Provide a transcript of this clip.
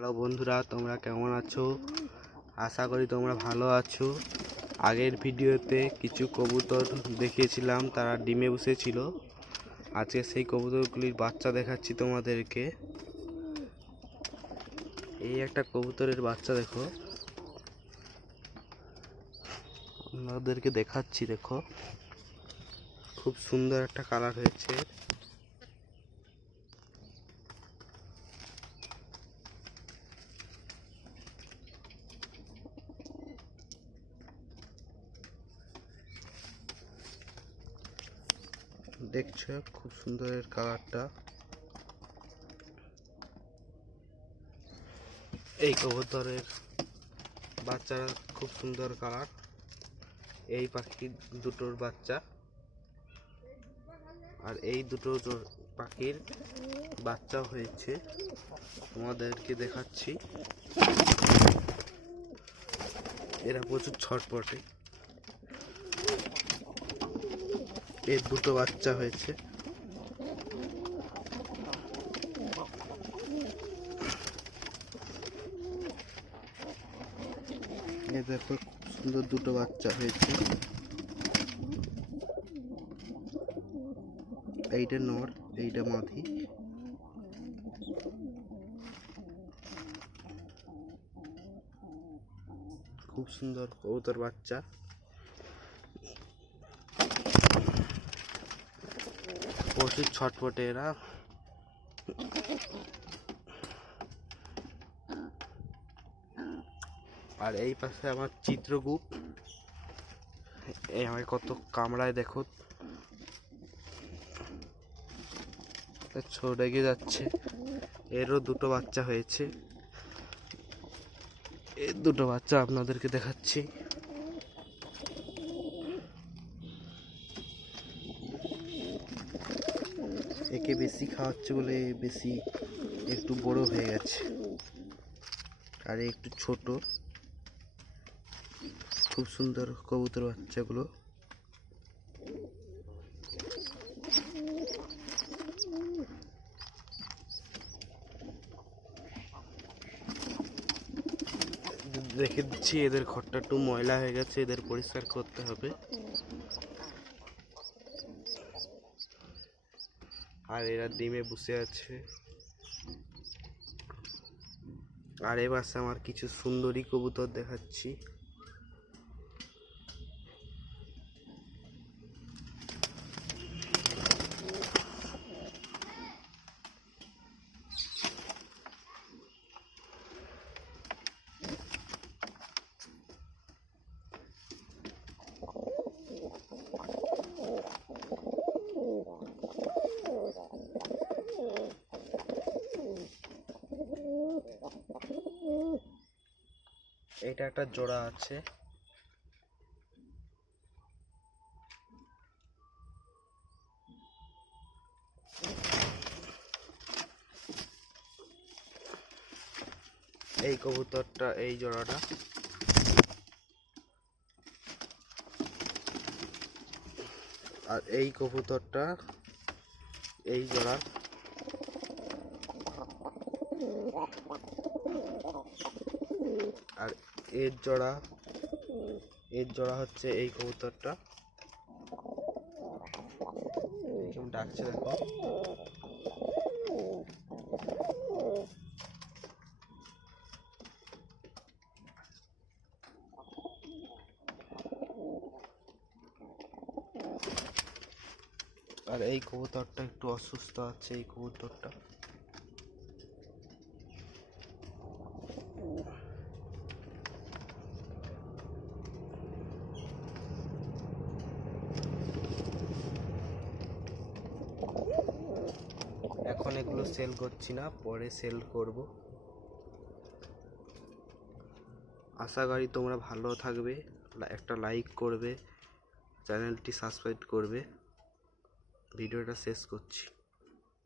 Hello বন্ধুরা, তোমরা কেমন আছো? আশা করি তোমরা ভালো আছো। আগের ভিডিওতে কিছু কবুতর দেখিয়েছিলাম, তারা ডিমে বসেছিল। আজকে সেই কবুতরগুলির বাচ্চা দেখাচ্ছি তোমাদেরকে। এই একটা কবুতরের বাচ্চা দেখো, আপনাদেরকে দেখাচ্ছি। দেখো, খুব সুন্দর একটা কালার হয়েছে। দেখছো খুব সুন্দর এর কালারটা। এই কবুতরের বাচ্চারা খুব সুন্দর কালার। এই পাখি দুটোর বাচ্চা, আর এই দুটো পাখির বাচ্চা হয়েছে, তোমাদেরকে দেখাচ্ছি। এরা প্রচুর ছটপটে। এর দুটো বাচ্চা হয়েছে। এই দেখো, খুব সুন্দর দুটো বাচ্চা হয়েছে। এইটা নর, এইটা মাদি। খুব সুন্দর কবুতর বাচ্চা। প্রচুর ছটপটে এরা। আর এই পাশে আমার চিত্রকূট, এই আমার কত কামড়ায় দেখো, ছোট এগিয়ে যাচ্ছে। এরও দুটো বাচ্চা হয়েছে। এর দুটো বাচ্চা আপনাদেরকে দেখাচ্ছি। একে বেশি খাওয়াচ্ছে বলে বেশি একটু বড় হয়ে গেছে, আর একটু ছোট। খুব সুন্দর কবুতর বাচ্চাগুলো। রেখে দিচ্ছি। এদের ঘরটা একটু ময়লা হয়ে গেছে, এদের পরিষ্কার করতে হবে। আর এরা ডিমে বসে আছে। আর এবার আমার কিছু সুন্দরী কবুতর দেখাচ্ছি। এটা একটা জোড়া আছে। এই কবুতরটা, এই জোড়াটা। আর এই কবুতরটা, এই জোড়া। আর এর জোড়া হচ্ছে এই কবুতরটা। কেমন ডাকছে দেখো। আর এই কবুতরটা একটু অসুস্থ আছে। এই কবুতরটা এখন এগুলো সেল করছি না, পরে সেল করব। আশা করি তোমরা ভালো থাকবে। একটা লাইক করবে, চ্যানেলটি সাবস্ক্রাইব করবে। ভিডিওটা শেষ করছি।